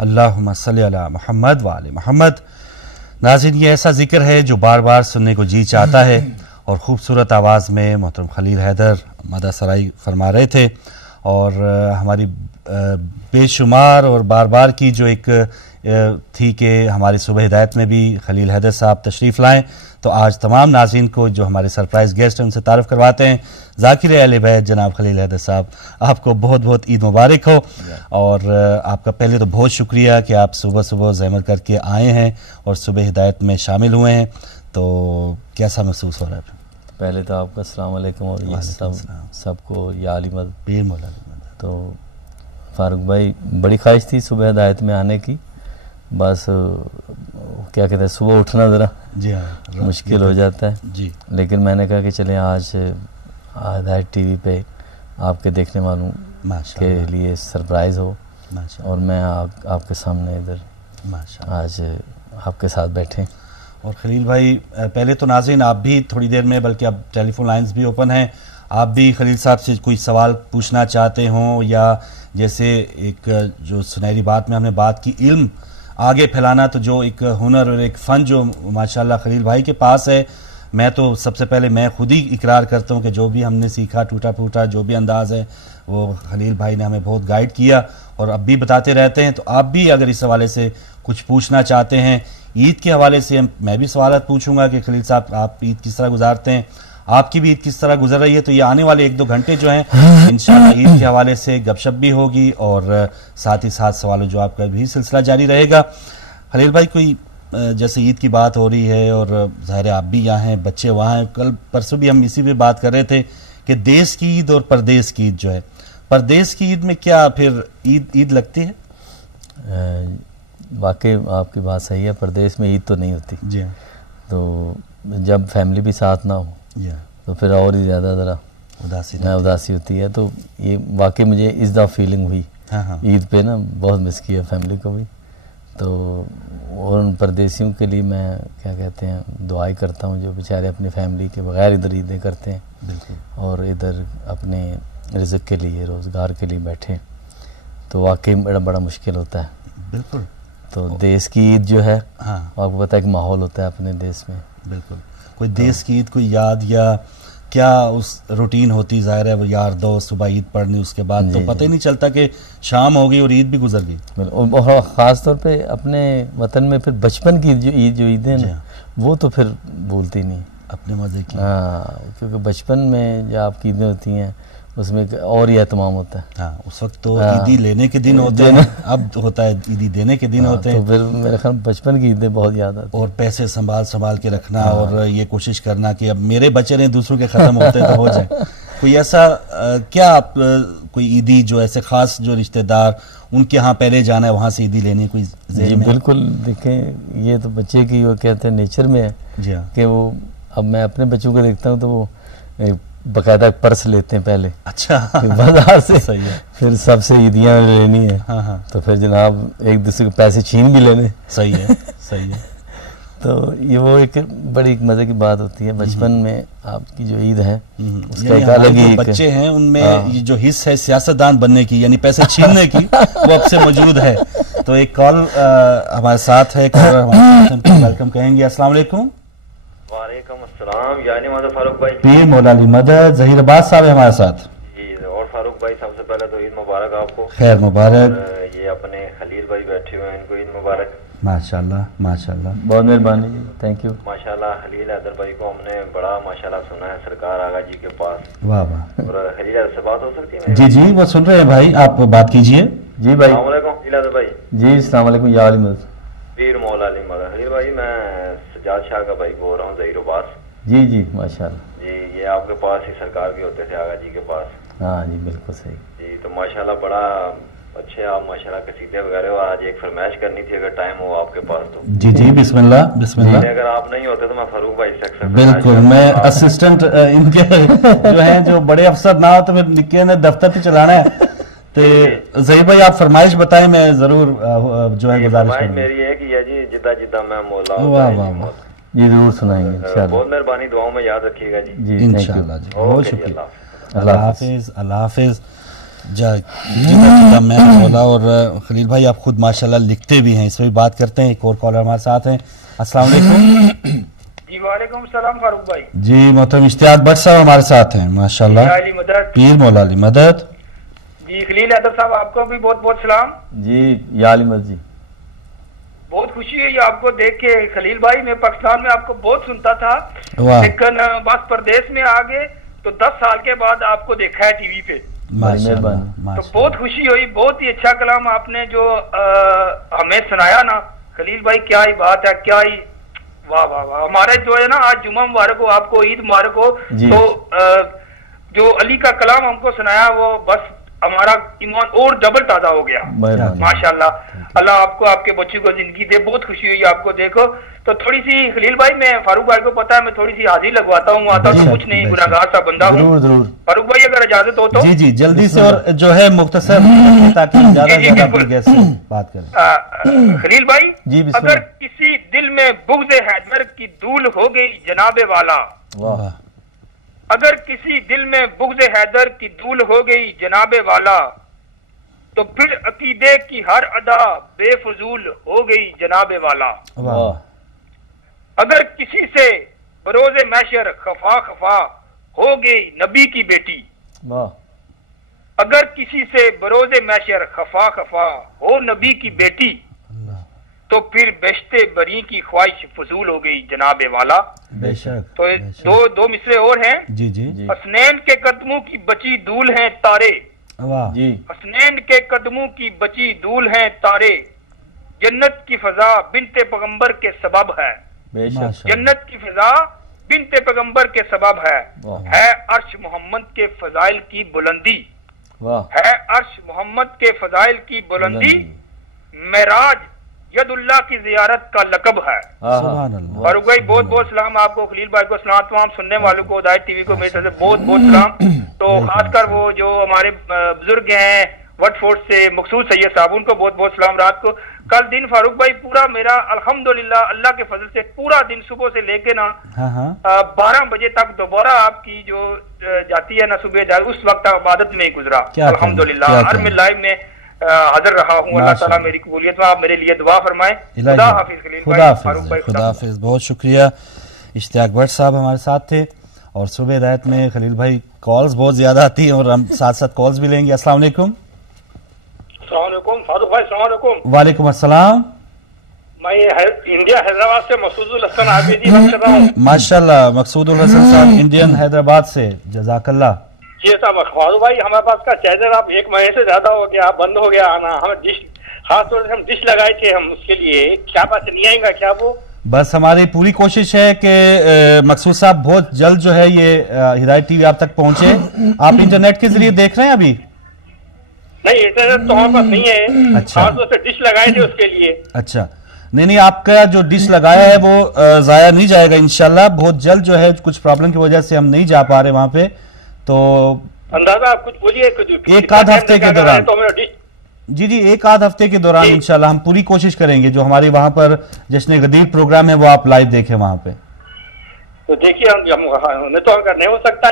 اللہم صلی علی محمد وآل محمد۔ ناظرین، یہ ایسا ذکر ہے جو بار بار سننے کو جی چاہتا ہے، اور خوبصورت آواز میں محترم خلیل حیدر مدح سرائی فرما رہے تھے، اور ہماری بے شمار اور بار بار کی جو ایک تھی کہ ہماری صبح ہدایت میں بھی خلیل حیدر صاحب تشریف لائیں، تو آج تمام ناظرین کو جو ہمارے سرپرائز گیسٹ ہیں ان سے تعارف کرواتے ہیں۔ ذاکر اہل بیت جناب خلیل حیدر صاحب، آپ کو بہت بہت عید مبارک ہو، اور آپ کا پہلے تو بہت شکریہ کہ آپ صبح صبح زحمت کر کے آئے ہیں اور صبح ہدایت میں شامل ہوئے ہیں، تو کیسا محسوس ہو رہا ہے؟ پہلے تو آپ کا السلام علیکم، اور یہ سب کو یا علی مدد پیر مولا۔ تو فاروق بھائی، بڑی خواہش تھی صبح ہدایت میں آنے کی، بس کیا کہتے ہیں صبح اٹھنا ذرا جی ہاں مشکل ہو جاتا ہے جی، لیکن میں نے کہا کہ چلیں آج ہدایت ٹی وی پہ آپ کے دیکھنے والوں کے لیے سرپرائز ہو، اور میں آپ کے سامنے ادھر آج آپ کے ساتھ بیٹھے۔ اور خلیل بھائی، پہلے تو ناظرین آپ بھی تھوڑی دیر میں، بلکہ اب ٹیلی فون لائنز بھی اوپن ہیں، آپ بھی خلیل صاحب سے کوئی سوال پوچھنا چاہتے ہوں، یا جیسے ایک جو سنہری بات میں ہم نے بات کی، علم آگے پھیلانا، تو جو ایک ہنر اور ایک فن جو ماشاءاللہ خلیل بھائی کے پاس ہے، میں تو سب سے پہلے میں خود ہی اقرار کرتا ہوں کہ جو بھی ہم نے سیکھا ٹوٹا پھوٹا جو بھی انداز ہے وہ خلیل بھائی نے ہمیں بہت گائیڈ کیا، اور اب بھی بتاتے رہتے ہیں۔ تو آپ بھی اگر اس حوالے سے کچھ پوچھنا چاہتے ہیں عید کے حوالے سے، میں بھی سوالات پوچھوں گا کہ خلیل صاحب آپ عید کس طرح گزارتے ہیں، آپ کی بھی عید کس طرح گزر رہی ہے، تو یہ آنے والے 1-2 گھنٹے جو ہیں انشاءاللہ عید کے حوالے سے گپ شپ بھی ہوگی، اور ساتھ ہی ساتھ سوال و جواب کا بھی سلسلہ جاری رہے گا۔ خلیل بھائی، کوئی جیسے عید کی بات ہو رہی ہے، اور ظاہر آپ بھی یہاں ہیں، بچے وہاں ہیں، کل پرسوں بھی ہم اسی پہ بات کر رہے تھے کہ دیس کی عید اور پردیس کی عید جو ہے، پردیس کی عید میں کیا پھر عید لگتی ہے؟ واقعی آپ کی بات صحیح ہے، پردیس میں عید تو نہیں ہوتی جی ہاں، تو جب فیملی بھی ساتھ نہ ہو تو پھر اور ہی زیادہ ذرا اداسی ہوتی ہے، تو یہ واقعی مجھے اس دفعہ فیلنگ ہوئی عید پہ نا، بہت مس کیا فیملی کو بھی، تو اور ان پردیسیوں کے لیے میں کیا کہتے ہیں دعائی کرتا ہوں جو بیچارے اپنی فیملی کے بغیر ادھر عیدیں کرتے ہیں اور ادھر اپنے رزق کے لیے روزگار کے لیے بیٹھے، تو واقعی بڑا مشکل ہوتا ہے۔ بالکل، تو دیس کی عید جو ہے آپ کو پتہ ہے ایک ماحول ہوتا ہے اپنے دیس میں، بالکل، کوئی دیس کی عید کوئی یاد یا کیا اس روٹین ہوتی، ظاہر ہے وہ یار دوست صبح عید پڑھنی، اس کے بعد تو پتہ ہی نہیں چلتا کہ شام ہو گئی اور عید بھی گزر گئی، اور خاص طور پہ اپنے وطن میں پھر بچپن کی جو عیدیں نا وہ تو پھر بھولتی نہیں اپنے مزے کی، کیونکہ بچپن میں جو آپ کی عیدیں ہوتی ہیں اس میں اور ہی اہتمام ہوتا ہے، ہاں اس وقت تو عیدی لینے کے دن ہوتے ہیں، اب ہوتا ہے عیدی دینے کے دن ہوتے ہیں، تو پھر میرے خیال بچپن کی عیدیں بہت یاد آتی ہیں، اور پیسے سنبھال کے رکھنا، اور یہ کوشش کرنا کہ اب میرے بچے رہے دوسروں کے ختم ہوتے تو ہو جائیں۔ کوئی ایسا کیا آپ کوئی عیدی جو ایسے خاص جو رشتہ دار ان کے ہاں پہلے جانا ہے وہاں سے عیدی لینی ہے کوئی؟ جی بالکل، دیکھیں یہ تو بچے کی وہ کہتے ہیں نیچر میں ہے جی ہاں، کہ وہ اب میں اپنے بچوں کو دیکھتا ہوں تو وہ باقاعدہ پرس لیتے ہیں پہلے، اچھا بازار سے، صحیح ہے، پھر سب سے عیدیاں لینی ہے، تو پھر جناب ایک دوسرے کو پیسے چھین بھی لینے، صحیح ہے صحیح ہے، تو یہ وہ ایک بڑی مزے کی بات ہوتی ہے بچپن میں آپ کی جو عید ہے اس کا ایک الگ ہی بچے ہیں ان میں یہ جو حص ہے سیاستدان بننے کی، یعنی پیسے چھیننے کی، وہ اب سے موجود ہے۔ تو ایک کال ہمارے ساتھ ہے، ویلکم کہیں گے۔ السلام علیکم۔ وعلیکم السلام، یعنی مدد فاروق بھائی، پیر مولا علی مدد ظہیر عباس صاحب ہے ہمارے ساتھ جی، اور فاروق بھائی سب سے پہلے تو عید مبارک آپ کو، خیر مبارک، یہ اپنے خلیل بھائی بیٹھے ہوئے ہیں ان کو عید مبارک، ماشاءاللہ ماشاءاللہ، بہت مہربانی، تھینک یو۔ ماشاءاللہ خلیل حیدر بھائی کو ہم نے بڑا ماشاءاللہ سنا ہے سرکار آغا جی کے پاس، واہ واہ، اور خلیل حیدر سے بات ہو سکتی ہے؟ جی جی وہ سن رہے ہیں بھائی، آپ بات کیجئے۔ جی بھائی، السلام علیکم خلیل حیدر بھائی۔ جی السلام علیکم یا علی مدد، پیر مولا علی مدد، خلیل بھائی میں سجاد شاہ کا بھائی بول رہا ہوں ظہیر عباس۔ جی جی ماشاءاللہ، جی یہ آپ کے پاس ہی سرکار بھی ہوتے تھے آغا جی کے پاس؟ ہاں جی بالکل صحیح۔ جی تو ماشاءاللہ بڑا اچھے آپ ماشاءاللہ قصیدے وغیرہ ہو، آج ایک فرمائش کرنی تھی اگر ٹائم ہو آپ کے پاس تو؟ جی جی بسم اللہ بسم اللہ، اگر آپ نہیں ہوتے تو میں فاروق بھائی سے اکثر بالکل، میں اسسٹنٹ ان کے جو ہیں جو بڑے افسر نہ ہو تو پھر نکے نے دفتر پہ چلانا ہے، تو ظہیر بھائی آپ فرمائش بتائیں، میں ضرور جو ہے گزارش کروں گا۔ میری ہے کہ یہ جی جدہ جدہ میں مولا، واہ واہ واہ، جی ضرور سنائیں گے انشاءاللہ، بہت مہربانی، دعاؤں میں یاد رکھیے گا جی، جی انشاءاللہ جی، بہت شکریہ، اللہ حافظ اللہ حافظ۔ میں بولا. اور خلیل بھائی آپ خود ماشاءاللہ لکھتے بھی ہیں, اس پہ بھی بات کرتے ہیں. ایک اور کالر ہمارے ساتھ ہیں. السلام علیکم. جی وعلیکم السلام فاروق بھائی. جی محترم اشتیاق بٹ صاحب ہمارے ساتھ ہیں ماشاءاللہ. پیر مولا علی مدد. جی خلیل حیدر صاحب آپ کو بھی بہت بہت سلام. جی یا علی مدد جی. بہت خوشی ہے آپ کو دیکھ کے خلیل بھائی. میں پاکستان میں آپ کو بہت سنتا تھا, لیکن بس پردیس میں آگے تو 10 سال کے بعد آپ کو دیکھا ہے ٹی وی پہ. تو بہت خوشی ہوئی. بہت ہی اچھا کلام آپ نے جو ہمیں سنایا نا خلیل بھائی, کیا ہی بات ہے, کیا ہی واہ واہ واہ. ہمارے جو ہے نا آج جمعہ مبارک ہو, آپ کو عید مبارک ہو. تو جو علی کا کلام ہم کو سنایا وہ بس ہمارا ایمان اور ڈبل تازہ ہو گیا ماشاءاللہ. اللہ آپ کو آپ کے بچوں کو زندگی دے. بہت خوشی ہوئی آپ کو دیکھو. تو تھوڑی سی خلیل بھائی میں فاروق بھائی کو پتا ہے میں تھوڑی سی حاضری لگواتا ہوں, آتا تو کچھ نہیں, گناہگار سا بندہ ہوں. فاروق بھائی اگر اجازت ہو تو جی جلدی سے اور جو ہے مختصر تاکہ زیادہ بات کریں. خلیل بھائی اگر کسی دل میں بغض حیدر کی دھول ہو گئی جناب والا, اگر کسی دل میں بغض حیدر کی دھول ہو گئی جناب والا, تو پھر عقیدے کی ہر ادا بے فضول ہو گئی جناب والا. اگر کسی سے بروز محشر خفا خفا ہو گئی نبی کی بیٹی, اگر کسی سے بروز محشر خفا خفا ہو نبی کی بیٹی, تو پھر بیشتے بری کی خواہش فضول ہو گئی جناب والا. تو دو مصرے اور ہیں. حسنین کے قدموں کی بچی دھول ہیں تارے, حسنین کے قدموں کی بچی دھول ہیں تارے, جنت کی فضا بنت پیغمبر کے سبب ہے. جنت کی فضا بنت پیغمبر کے سبب ہے عرش محمد کے فضائل کی بلندی, ہے عرش محمد کے فضائل کی بلندی, معراج ید اللہ کی زیارت کا لقب ہے. فاروق بھائی بہت بہت سلام آپ کو, خلیل بھائی کو سلام, تمام سننے والوں کو, ہدایت ٹی وی کو میری طرف سے بہت بہت سلام. تو خاص کر وہ جو ہمارے بزرگ ہیں وٹ فورٹ سے مقصود سید صاحب, ان کو بہت بہت سلام. رات کو کل دن فاروق بھائی پورا میرا الحمدللہ اللہ کے فضل سے پورا دن صبح سے لے کے نا 12 بجے تک دوبارہ آپ کی جو جاتی ہے نا صبح, اس وقت عبادت میں ہی گزرا الحمدللہ. ہر میں لائیو میں حاضر رہا ہوں. اللہ تعالیٰ میری قبولیت میں آپ میرے لیے دعا فرمائیں. خدا حافظ خلیل بھائی, فاروق بھائی خدا حافظ. بہت شکریہ. اشتیاق بٹ صاحب ہمارے ساتھ تھے. اور صبح ہدایت میں خلیل بھائی کالز بہت زیادہ آتی ہیں اور ہم ساتھ ساتھ کالز بھی لیں گے. السلام علیکم. السلام علیکم فاروق بھائی. السلام علیکم. وعلیکم السلام. میں انڈیا حیدرآباد سے مقصود الحسن عابدی بات کر رہا ہوں. ماشاءاللہ مقصود الحسن صاحب انڈین حیدرآباد سے, جزاک اللہ. جی صاحب فاروق بھائی ہمارے پاس کا چارجر اب 1 مہینے سے زیادہ ہو گیا, بند ہو گیا آنا. ہم ڈش خاص طور سے ہم ڈش لگائے تھے, ہم اس کے لیے کیا بات نہیں آئے گا کیا وہ؟ بس ہماری پوری کوشش ہے کہ مقصود صاحب بہت جلد جو ہے یہ ہدایت ٹی وی آپ تک پہنچے. آپ انٹرنیٹ کے ذریعے دیکھ رہے ہیں ابھی؟ نہیں انٹرنیٹ تو ہمارے پاس نہیں ہے. اچھا, خاص طور سے ڈش لگائے تھے اس کے لیے. اچھا نہیں آپ کا جو ڈش لگایا ہے وہ ضائع نہیں جائے گا انشاءاللہ. بہت جلد جو ہے کچھ پرابلم کی وجہ سے ہم نہیں جا پا رہے وہاں پہ, تو اندازہ آپ کچھ بولیے. 1 ہفتے کے دوران, جی 1 ہفتے کے دوران انشاءاللہ ہم پوری کوشش کریں گے جو ہمارے وہاں پر جشن غدیر پروگرام ہے وہ آپ لائیو دیکھیں وہاں پہ. تو دیکھیے تو اگر نہیں ہو سکتا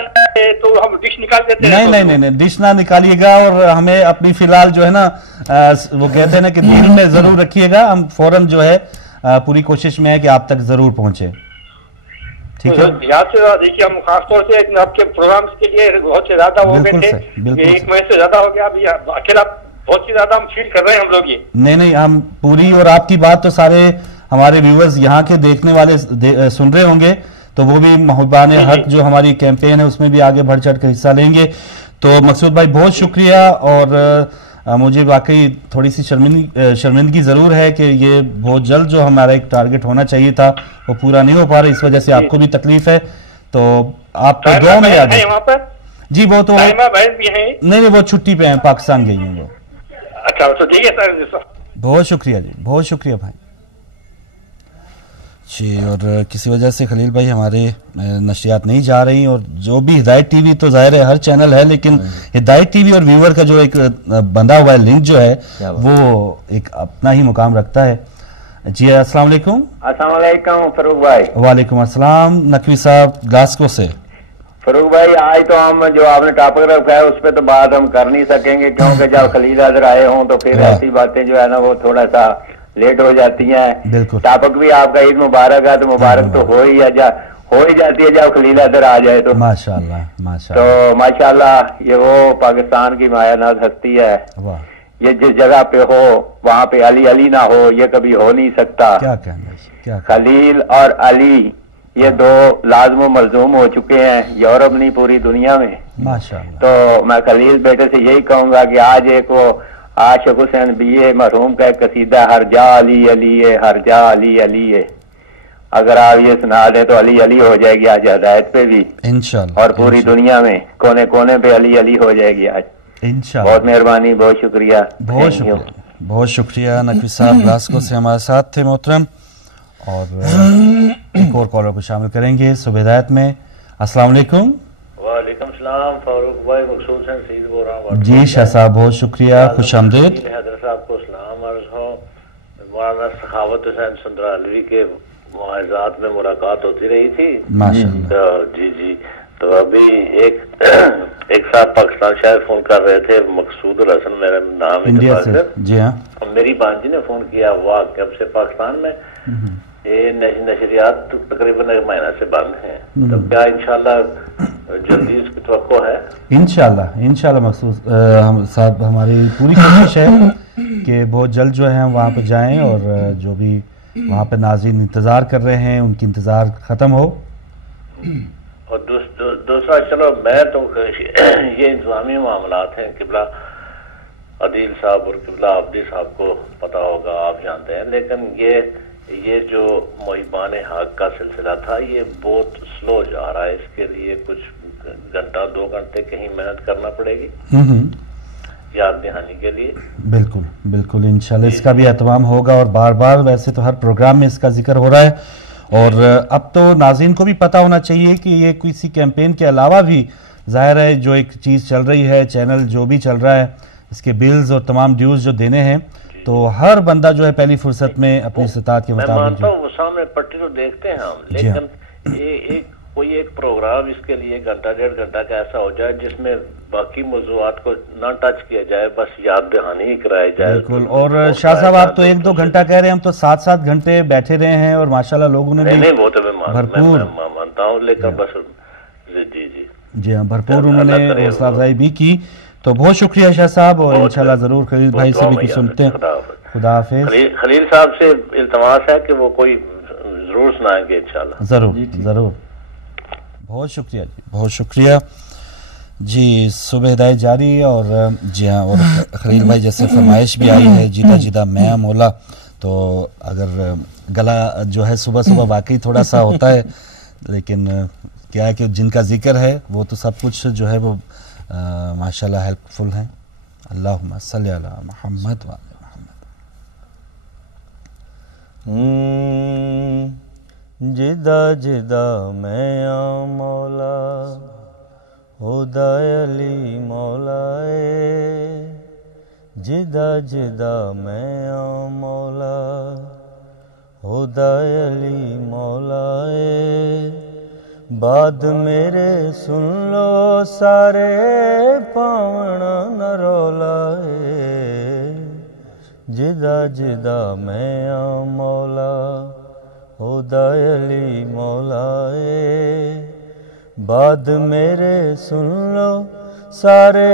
تو ہم ڈش نکال دیتے ہیں. نہیں ڈش نہ نکالیے گا, اور ہمیں اپنی فی الحال جو ہے نا وہ کہتے ہیں نا کہ دل میں ضرور رکھیے گا. ہم فوراً جو ہے پوری کوشش میں ہے کہ آپ تک ضرور پہنچے. ٹھیک ہے, یاد سے دیکھیے ہم خاص طور سے آپ کے پروگرامز کے لیے بہت سے زیادہ ہو گئے تھے. 1 مہینے سے زیادہ ہو گیا. ابھی اکیلا بہت ہی زیادہ ہم فیل کر رہے ہیں ہم لوگ. یہ نہیں ہم پوری, اور آپ کی بات تو سارے ہمارے ویورز یہاں کے دیکھنے والے سن رہے ہوں گے, تو وہ بھی محبان حق جو ہماری کیمپین ہے اس میں بھی آگے بڑھ چڑھ کر حصہ لیں گے. تو مقصود بھائی بہت شکریہ. اور مجھے واقعی تھوڑی سی شرمندگی ضرور ہے کہ یہ بہت جلد جو ہمارا ایک ٹارگٹ ہونا چاہیے تھا وہ پورا نہیں ہو پا رہا, اس وجہ سے آپ کو بھی تکلیف ہے. تو آپ کو دعا میں یاد ہے. جی وہ تو نہیں وہ چھٹی پہ ہیں, پاکستان گئی ہیں وہ. اچھا تو دیکھیے سر. بہت شکریہ جی, بہت شکریہ بھائی جی. اور کسی وجہ سے خلیل بھائی ہمارے نشریات نہیں جا رہی, اور جو بھی ہدایت ٹی وی تو ظاہر ہے ہر چینل ہے, لیکن ہدایت ٹی وی اور ویور کا جو ایک بندھا ہوا ہے لنک جو ہے وہ ایک اپنا ہی مقام رکھتا ہے. جی السلام علیکم. السلام علیکم فاروق بھائی. وعلیکم السلام. نقوی صاحب گلاسکو سے. فاروق بھائی آج تو ہم جو آپ نے ٹاپک رکھا ہے اس پہ تو بات ہم کر نہیں سکیں گے، کیونکہ جب خلیل حضر آئے ہوں تو پھر ایسی باتیں جو ہے نا وہ تھوڑا سا لیٹ ہو جاتی ہیں. ٹاپک بھی آپ کا عید مبارک ہے، تو مبارک تو ہو ہی جاتی ہے جب خلیل حضر آ جائے تو ماشاءاللہ. تو ماشاءاللہ یہ وہ پاکستان کی مایہ ناز ہستی ہے. یہ جس جگہ پہ ہو وہاں پہ علی علی نہ ہو یہ کبھی ہو نہیں سکتا. خلیل اور علی یہ دو لازم و ملزوم ہو چکے ہیں یورپ نہیں پوری دنیا میں. تو میں خلیل بیٹے سے یہی کہوں گا کہ آج ایک وہ عاشق حسین بھی مرحوم کا ایک قصیدہ ہر جا علی علی ہے، ہر جا علی علی ہے، اگر آپ یہ سنا دیں تو علی علی ہو جائے گی آج ہدایت پہ بھی انشاءاللہ، اور پوری دنیا میں کونے کونے پہ علی علی ہو جائے گی آج انشاءاللہ. بہت مہربانی، بہت شکریہ. بہت شکریہ نقوی صاحب گلاسکو سے ہمارے ساتھ تھے محترم. اور ایک اور کالر کو شامل کریں گے صبح ہدایت میں. السلام علیکم. وعلیکم السلام فاروق بھائی، مقصود حسین سعید بول رہا ہوں. جی شاہ صاحب بہت شکریہ، خوش آمدید. حضرت صاحب کو سلام عرض ہو. مولانا سخاوت حسین سندرالوی کے مواعظات میں ملاقات ہوتی رہی تھی جی جی. تو ابھی ایک ساتھ پاکستان شاید فون کر رہے تھے، مقصود الحسن میرا نام ہے. جی ہاں، میری بانجی نے فون کیا ہوا کب سے پاکستان میں یہ نشریات تقریباً ایک مہینہ سے بند ہیں، تو کیا انشاءاللہ جلدی اس کی توقع ہے؟ انشاءاللہ مقصود صاحب ہماری پوری کوشش ہے کہ بہت جلد جو ہے ہم وہاں پہ جائیں، اور جو بھی وہاں پہ ناظرین انتظار کر رہے ہیں ان کی انتظار ختم ہو. اور دوسرا چلو میں تو یہ انتظامی معاملات ہیں، قبلہ عدیل صاحب اور قبلہ عبدی صاحب کو پتہ ہوگا، آپ جانتے ہیں، لیکن یہ جو محبان حق کا سلسلہ تھا یہ بہت سلو جا رہا ہے. اس کے لیے کچھ گھنٹہ 2 گھنٹے کہیں محنت کرنا پڑے گی یاد دہانی کے لیے. بالکل انشاءاللہ اس کا بھی اہتمام ہوگا، اور بار بار ویسے تو ہر پروگرام میں اس کا ذکر ہو رہا ہے. اور اب تو ناظرین کو بھی پتہ ہونا چاہیے کہ یہ کسی کیمپین کے علاوہ بھی ظاہر ہے جو ایک چیز چل رہی ہے، چینل جو بھی چل رہا ہے اس کے بلز اور تمام ڈیوز جو دینے ہیں، تو ہر بندہ جو ہے پہلی فرصت میں اپنی استطاعت کے مطابق. میں مانتا ہوں وہ سامنے پٹی تو دیکھتے ہیں ہم، لیکن کوئی ایک پروگرام اس کے لیے گھنٹہ 1.5 گھنٹہ کا ایسا ہو جائے جس میں باقی موضوعات کو نہ ٹچ کیا جائے، بس یاد دہانی ہی کرائی جائے. بالکل. اور شاہ صاحب آپ تو 1-2 گھنٹہ کہہ رہے ہیں، ہم تو 7 گھنٹے بیٹھے رہے ہیں، اور ماشاءاللہ لوگوں نے بھی وہ تو میں مانتا ہوں، لیکن بس جی ہاں بھرپور انہوں نے حوصلہ افزائی بھی کی. تو بہت شکریہ شاہ صاحب، اور انشاءاللہ ضرور خلیل بھائی سے بھی کچھ سنتے ہیں. خدا حافظ. خلیل صاحب سے التماس ہے کہ وہ کوئی ضرور سنائیں گے انشاءاللہ. ضرور. بہت شکریہ جی، بہت شکریہ جی. صبح ہدایت جاری. اور جی ہاں، اور خلیل بھائی جیسے فرمائش بھی آئی ہے جیتا جیتا میں مولا، تو اگر گلا جو ہے صبح واقعی تھوڑا سا ہوتا ہے، لیکن کیا ہے کہ جن کا ذکر ہے وہ تو سب کچھ جو ہے وہ ماشاءاللہ ہیلپ فل ہیں. اللہم صلی علی محمد و آل محمد. جدا جدا میں مولا خدا علی مولا جدا جدا میں مولا خدا علی مولا بعد میرے سن لو سارے پاونا نہ رولا جدا جدا میں مولا خدا علی مولا بعد میرے سن لو سارے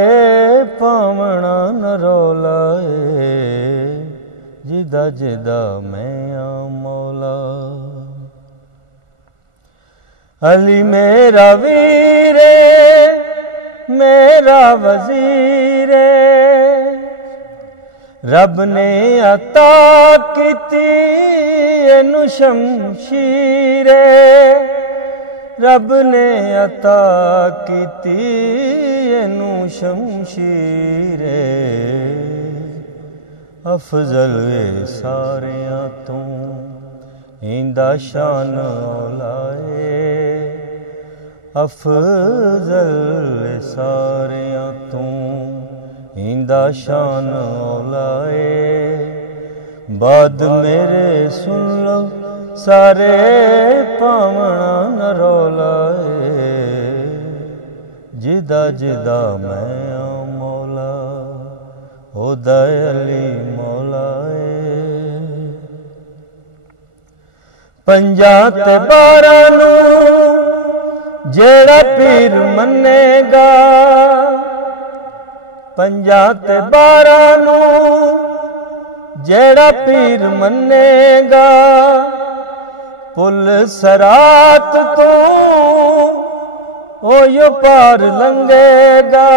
پاونا نہ رولا جدا جدا میں مولا علی میرا ویر میرا وزیر رب نے عطا کیتی اینو شمشیر رب نے عطا کیتی اینو شمشیر افضل ساریاں تو ایندا شان اولائے افضل ساریاں تو ایندا شان اولائے بعد میرے سن لو سارے پاونا نہ رولا جدا جدا میں مولا خدائے علی مولا پنجاں تے باراں نوں جیڑا پیر منے گا پنجاں تے باراں نوں جیڑا پیر منے گا پل سرات تو او یو پار لنگے گا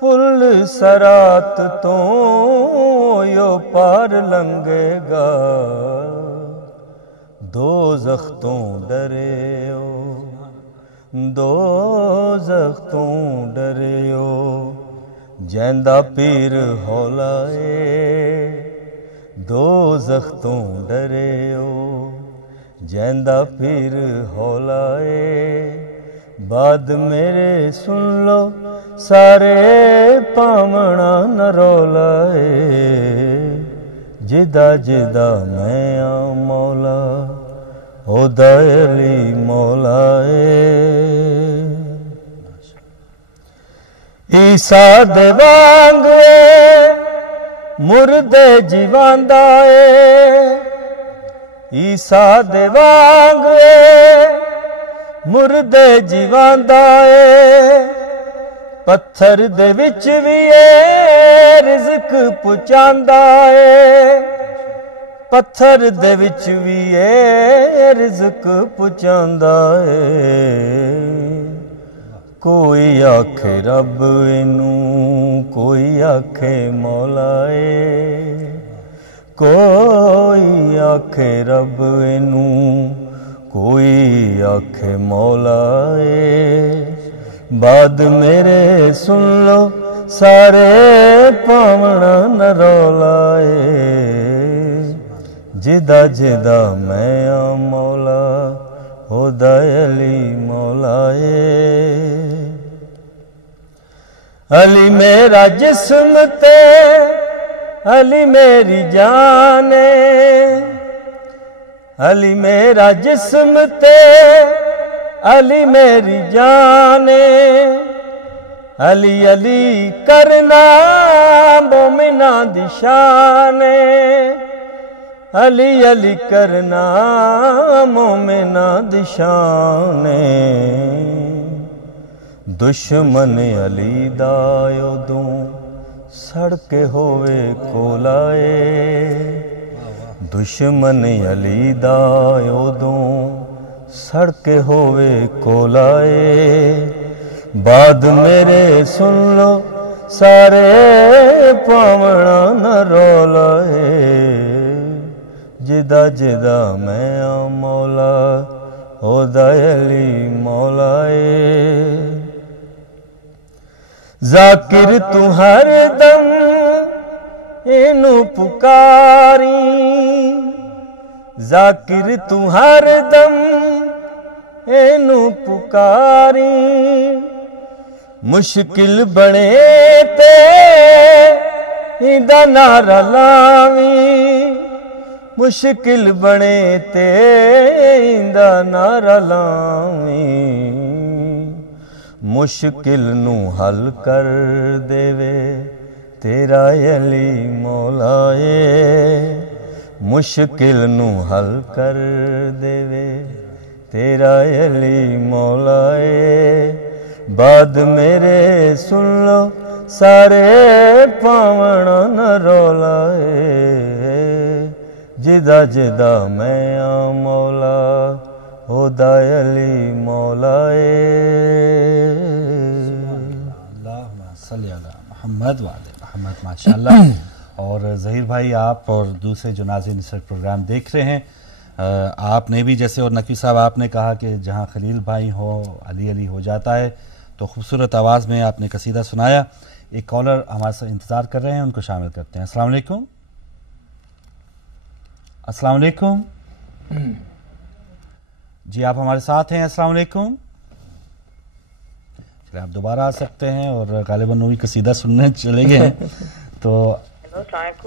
پل سرات تو یو پار لنگے گا دوزخ تو ڈرے ہو دوزخ تو ڈرے ہو جیندہ پیر ہولا دوزخ تو ڈرے ہو جیندہ پیر ہولا بعد میرے سن لو سارے پامنا نہ رولا جدا جدا میں مولا خدائے علی مولا عیسیٰ دے وانگ مردے جیواندا عیسیٰ دے وانگ مردے جیواندا پتھر دے وچ وی رزق پہنچاندا پتھر دے وچ وی رزق پہنچاندا کوئی آکھے رب اینوں کوئی آکھے مولا کوئی آکھے رب اینوں کوئی آکھے مولا بعد میرے سن لو سارے پاونا نہ رولا جدا جدا میں مولا خدائے علی مولا علی میرا جسم تے علی میری جان علی میرا جسم تے علی میری جان علی علی کرنا مومنا دی شان علی علی کرنا مومنا دی شان دشمن علی دا یودوں سڑکے ہوئے کولائے دشمن علی دا یودوں سڑکے ہوئے کولائے بعد میرے سن لو سارے پاونا نہ رولائے جدا جدا میں مولا خدائے علی مولا ذاکر تو ہر دم اینو پکاری ذاکر تو ہر دم اینو پکاری مشکل بنے تے ایندا نعرہ لاویں مشکل بنے تے ایندا نعرہ لاویں مشکل نو حل کر دیوے تیرا علی مولا مشکل نو حل کر دیوے تیرا علی مولا بعد میرے سن لو سارے پاونا نہ رولا جدا جدا میں مولا خدائے علی مولا اللہم صلی علی محمد وعلی محمد ماشاءاللہ اور ظہیر بھائی آپ اور دوسرے جو ناظرین اس وقت پروگرام دیکھ رہے ہیں آپ نے بھی جیسے اور نقوی صاحب آپ نے کہا کہ جہاں خلیل بھائی ہو علی علی ہو جاتا ہے تو خوبصورت آواز میں آپ نے قصیدہ سنایا ایک کالر ہمارے ساتھ انتظار کر رہے ہیں ان کو شامل کرتے ہیں السلام علیکم السلام علیکم جی آپ ہمارے ساتھ ہیں السلام علیکم چلے آپ دوبارہ آ سکتے ہیں اور غالباً وہی قصیدہ سننے چلے گئے ہیں تو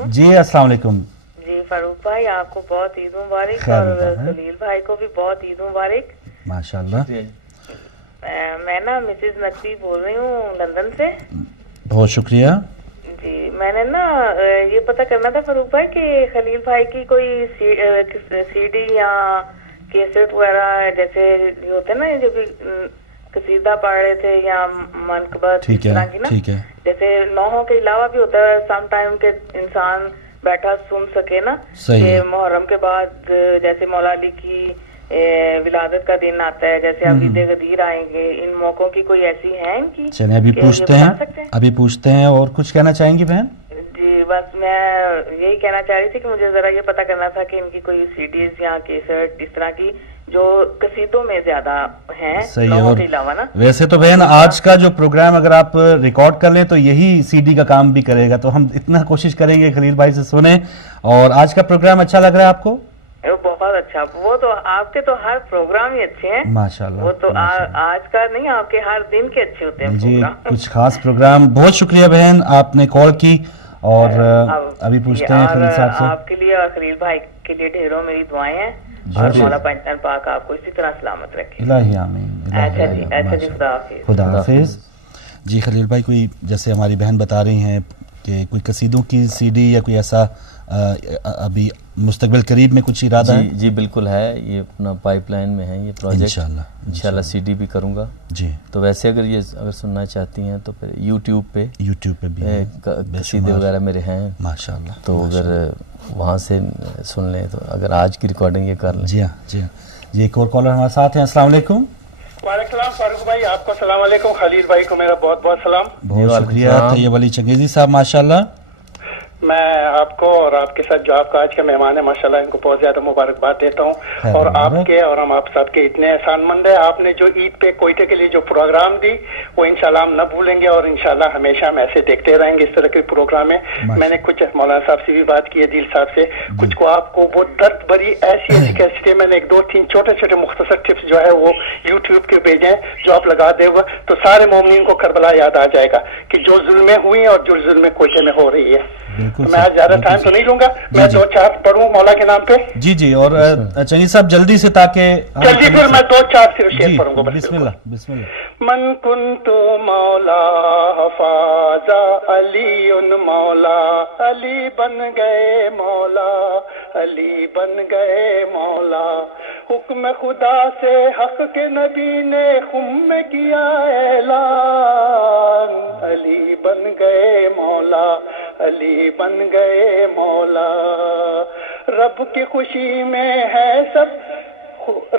جی السلام علیکم جی فاروق بھائی آپ کو بہت عید مبارک اور خلیل بھائی کو بھی بہت عید مبارک ماشاءاللہ میں نا مسز نقوی بول رہی ہوں لندن سے. بہت شکریہ جی. میں نے نا یہ پتہ کرنا تھا فاروق بھائی کہ خلیل بھائی کی کوئی سی ڈی یا کیسٹ وغیرہ جیسے ہوتے نا جو بھی قصیدہ پڑھ رہے تھے یا منقبت اس طرح کی نا, جیسے نوحوں کے علاوہ بھی ہوتا ہے سم ٹائم کہ انسان بیٹھا سن سکے نا, کہ محرم کے بعد جیسے مولا علی کی ولادت کا دن آتا ہے, جیسے اب عید غدیر آئیں گے, ان موقعوں کی کوئی ایسی ہے ان کی؟ چلیں ابھی پوچھتے ہیں. اور کچھ کہنا چاہیں گی بہن؟ جی بس میں یہی کہنا چاہ رہی تھی کہ مجھے ذرا یہ پتہ کرنا تھا کہ ان کی کوئی سی ڈیز یا کیسٹ اس طرح کی جو قصیدوں میں زیادہ ہیں لوگوں کے علاوہ نا. ویسے تو بہن آج کا جو پروگرام اگر آپ ریکارڈ کر لیں تو یہی سی ڈی کا کام بھی کرے گا, تو ہم اتنا کوشش کریں گے خلیل بھائی سے سنیں. اور آج کا پروگرام اچھا لگ رہا ہے آپ کو؟ بہت اچھا. وہ تو آپ کے تو ہر پروگرام ہی اچھے ہیں ماشاءاللہ. وہ تو آج کا نہیں, آپ کے ہر دن کے اچھے ہوتے ہیں جی. کچھ خاص پروگرام. بہت شکریہ بہن آپ نے کال کی. اور ابھی پوچھتے ہیں خلیل صاحب سے. آپ کے لیے اور خلیل بھائی کے لیے ڈھیروں میری دعائیں ہیں, اور مولا پنجتن پاک آپ کو اسی طرح سلامت رکھے. الہی آمین. اچھا جی, خدا حافظ. جی خلیل بھائی, کوئی جیسے ہماری بہن بتا رہی ہیں کہ کوئی قصیدوں کی سی ڈی یا کوئی ایسا ابھی مستقبل قریب میں کچھ ارادہ ہے؟ جی بالکل ہے, یہ اپنا پائپ لائن میں ہے یہ پروجیکٹ. انشاءاللہ سی ڈی بھی کروں گا. جی. تو ویسے اگر سننا چاہتی ہیں تو پھر یوٹیوب پہ بھی قصیدے وغیرہ میرے ہیں ماشاءاللہ, تو اگر وہاں سے سن لیں تو اگر آج کی ریکارڈنگ یہ کر لیں. جی ہاں جی ہاں. جی ایک اور کالر ہمارے ساتھ ہیں. السلام علیکم. وعلیکم السلام فاروق بھائی, آپ کو السلام علیکم. خلیل بھائی کو میرا بہت بہت سلام. بہت شکریہ طیب علی چنگیزی صاحب. ماشاءاللہ میں آپ کو اور آپ کے ساتھ جو آپ کا آج کے مہمان ہے ماشاءاللہ ان کو بہت زیادہ مبارکباد دیتا ہوں. اور آپ کے اور ہم آپ سب کے اتنے احسان مند ہیں. آپ نے جو عید پہ کوئٹے کے لیے جو پروگرام دی وہ انشاءاللہ ہم نہ بھولیں گے, اور انشاءاللہ ہمیشہ ہم ایسے دیکھتے رہیں گے اس طرح کے پروگرام ہے. میں نے کچھ مولانا صاحب سے بھی بات کی ہے, دل صاحب سے, کچھ کو آپ کو وہ درد بری ایسی کیسٹیں میں نے ایک دو تین چھوٹے مختصر ٹپس جو ہے وہ یوٹیوب کے بھیجے ہیں, جو آپ لگا دے گا تو سارے مومنین کو کربلا یاد آ جائے گا کہ جو ظلمیں ہوئی ہیں اور جو ظلمیں کوئٹے میں ہو رہی ہے. میں آج زیادہ ٹائم تو نہیں لوں گا, میں دو چار پڑھوں مولا کے نام پہ. جی جی. اور چنگی صاحب جلدی سے, تاکہ جلدی پھر میں دو چار سے شعر پڑھوں گا. بسم اللہ بسم اللہ. من کنت مولا حفاظ علی مولا, علی بن گئے مولا, علی بن گئے مولا. حکم خدا سے حق کے نبی نے خم میں کیا اعلان, علی بن گئے مولا, علی بن گئے مولا. رب کی خوشی میں ہے سب,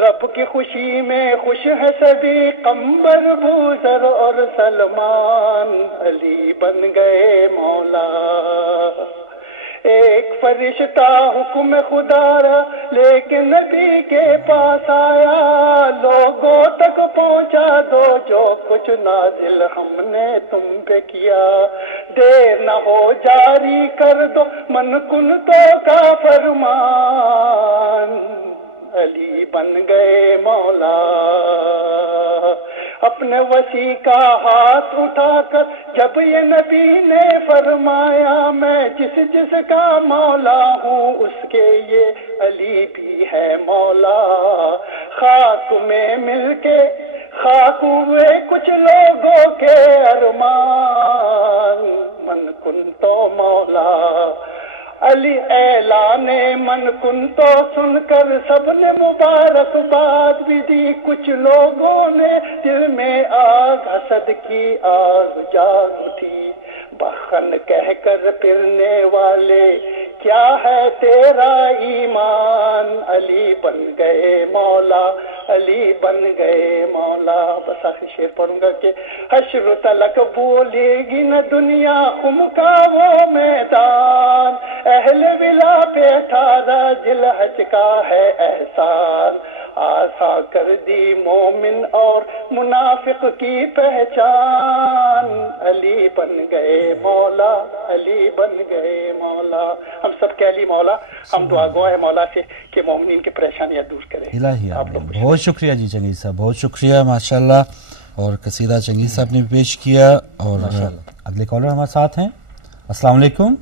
رب کی خوشی میں خوش ہے سبھی, قمر بوذر اور سلمان, علی بن گئے مولا. ایک فرشتہ حکم خدا را لیکن نبی کے پاس آیا, لوگوں تک پہنچا دو جو کچھ نازل ہم نے تم پہ کیا, دیر نہ ہو جاری کر دو من کن تو کا فرمان, علی بن گئے مولا. اپنے وسیع کا ہاتھ اٹھا کر جب یہ نبی نے فرمایا, میں جس کا مولا ہوں اس کے یہ علی بھی ہے مولا. خاک میں مل کے خاک ہوئے کچھ لوگوں کے ارمان, من کن تو مولا. علی اعلان من کن تو سن کر سب نے مبارکباد بھی دی, کچھ لوگوں نے دل میں آگ حسد کی آگ جاگ اٹھی, بخن کہہ کر پھرنے والے کیا ہے تیرا ایمان, علی بن گئے مولا, علی بن گئے مولا. بس آخری شعر پڑھوں گا کہ حشر تلک بولے گی نہ دنیا خم کا وہ میدان, اہل ولا پہ 18 ذوالحج کا ہے احسان, آسا کر دی مومن اور منافق کی پہچان, علی بن گئے مولا, علی بن گئے مولا. ہم سب کے علی مولا, ہم دعا گو ہے مولا سے کہ مومنین کی پریشانیاں دور کرے. الہی آمین. بہت شکریہ جی چنگیز صاحب, بہت شکریہ ماشاءاللہ. اور قصیدہ چنگیز صاحب نے پیش کیا. اور اگلے کالر ہمارے ساتھ ہیں. السلام علیکم.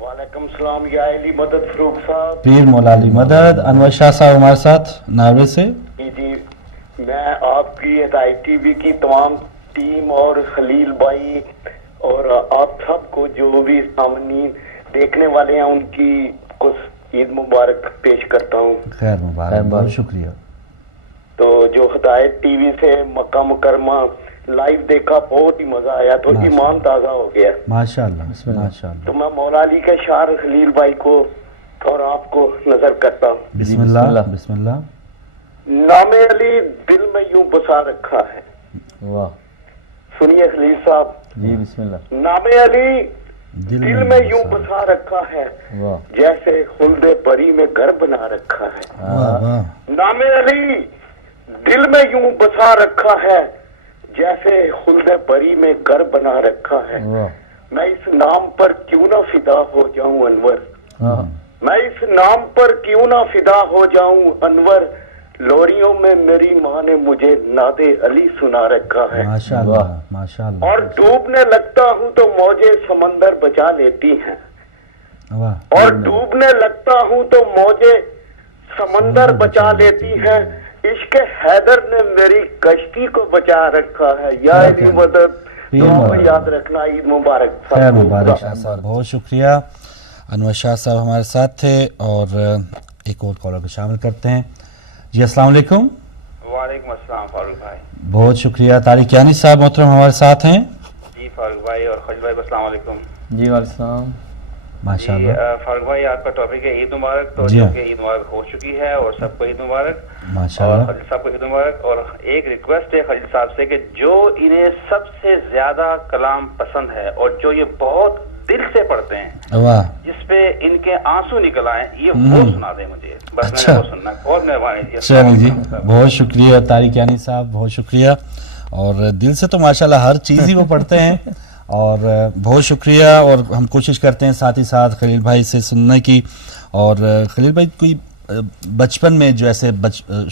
وعلیکم السلام. یا علی مدد فروخ صاحب. پیر مولا علی مدد. انور شاہ صاحب ہمارے ساتھ ناروے سے. جی میں آپ کی ہدایت ٹی وی کی تمام ٹیم اور خلیل بھائی اور آپ سب کو جو بھی سامعین دیکھنے والے ہیں ان کی عید مبارک پیش کرتا ہوں. خیر مبارک, بہت شکریہ. تو جو ہدایت ٹی وی سے مکہ مکرمہ لائیو دیکھا بہت ہی مزہ آیا, تو ایمان تازہ ہو گیا. ماشاءاللہ ماشاءاللہ. تو میں مولا علی کے شعر خلیل بھائی کو اور آپ کو نظر کرتا ہوں. بسم اللہ بسم اللہ. نام علی دل میں یوں بسا رکھا ہے. واہ, سنیے خلیل صاحب. جی بسم اللہ. نام علی دل میں یوں بسا رکھا ہے, جیسے خلد بری میں گھر بنا رکھا ہے. نام علی دل میں یوں بسا رکھا ہے, جیسے خلد بری میں گھر بنا رکھا ہے. میں اس نام پر کیوں نہ فدا ہو جاؤں انور, میں اس نام پر کیوں نہ فدا ہو جاؤں انور. لوریوں میں میری ماں نے مجھے ناد علی سنا رکھا ہے. ماشاءاللہ ماشاءاللہ. اور ڈوبنے لگتا ہوں تو موجیں سمندر بچا لیتی ہیں. اور ڈوبنے لگتا ہوں تو موجیں سمندر بچا لیتی ہیں. عشق حیدر نے میری کشتی کو بچا رکھا ہے. یا علی مدد, یاد رکھنا. عید مبارک. خیر مبارک. بہت شکریہ. انور شاہ صاحب ہمارے ساتھ تھے, اور ایک اور کالر کو شامل کرتے ہیں. جی السلام علیکم. وعلیکم السلام فاروق بھائی. بہت شکریہ. طارق یانی صاحب محترم ہمارے ساتھ ہیں. جی فاروق بھائی اور خلیل بھائی السلام علیکم. جی وعلیکم السلام. ماشاءاللہ. فاروق بھائی آپ کا ٹاپک ہے عید مبارک, تو جو کہ عید مبارک ہو چکی ہے اور سب کو عید مبارک. ماشاءاللہ. اور خلیل صاحب کو عید مبارک. اور ایک ریکویسٹ ہے خلیل صاحب سے کہ جو انہیں سب سے زیادہ کلام پسند ہے اور جو یہ بہت دل سے پڑھتے ہیں, جس پہ ان کے آنسو نکل آئے, یہ وہ سنا دیں مجھے. بس میں وہ سننا. بہت مہربانی. چلیں جی, بہت شکریہ طارق یانی صاحب, بہت شکریہ. اور دل سے تو ماشاءاللہ ہر چیز ہی وہ پڑھتے ہیں, اور بہت شکریہ. اور ہم کوشش کرتے ہیں ساتھ ہی ساتھ خلیل بھائی سے سننے کی. اور خلیل بھائی کوئی بچپن میں جو ایسے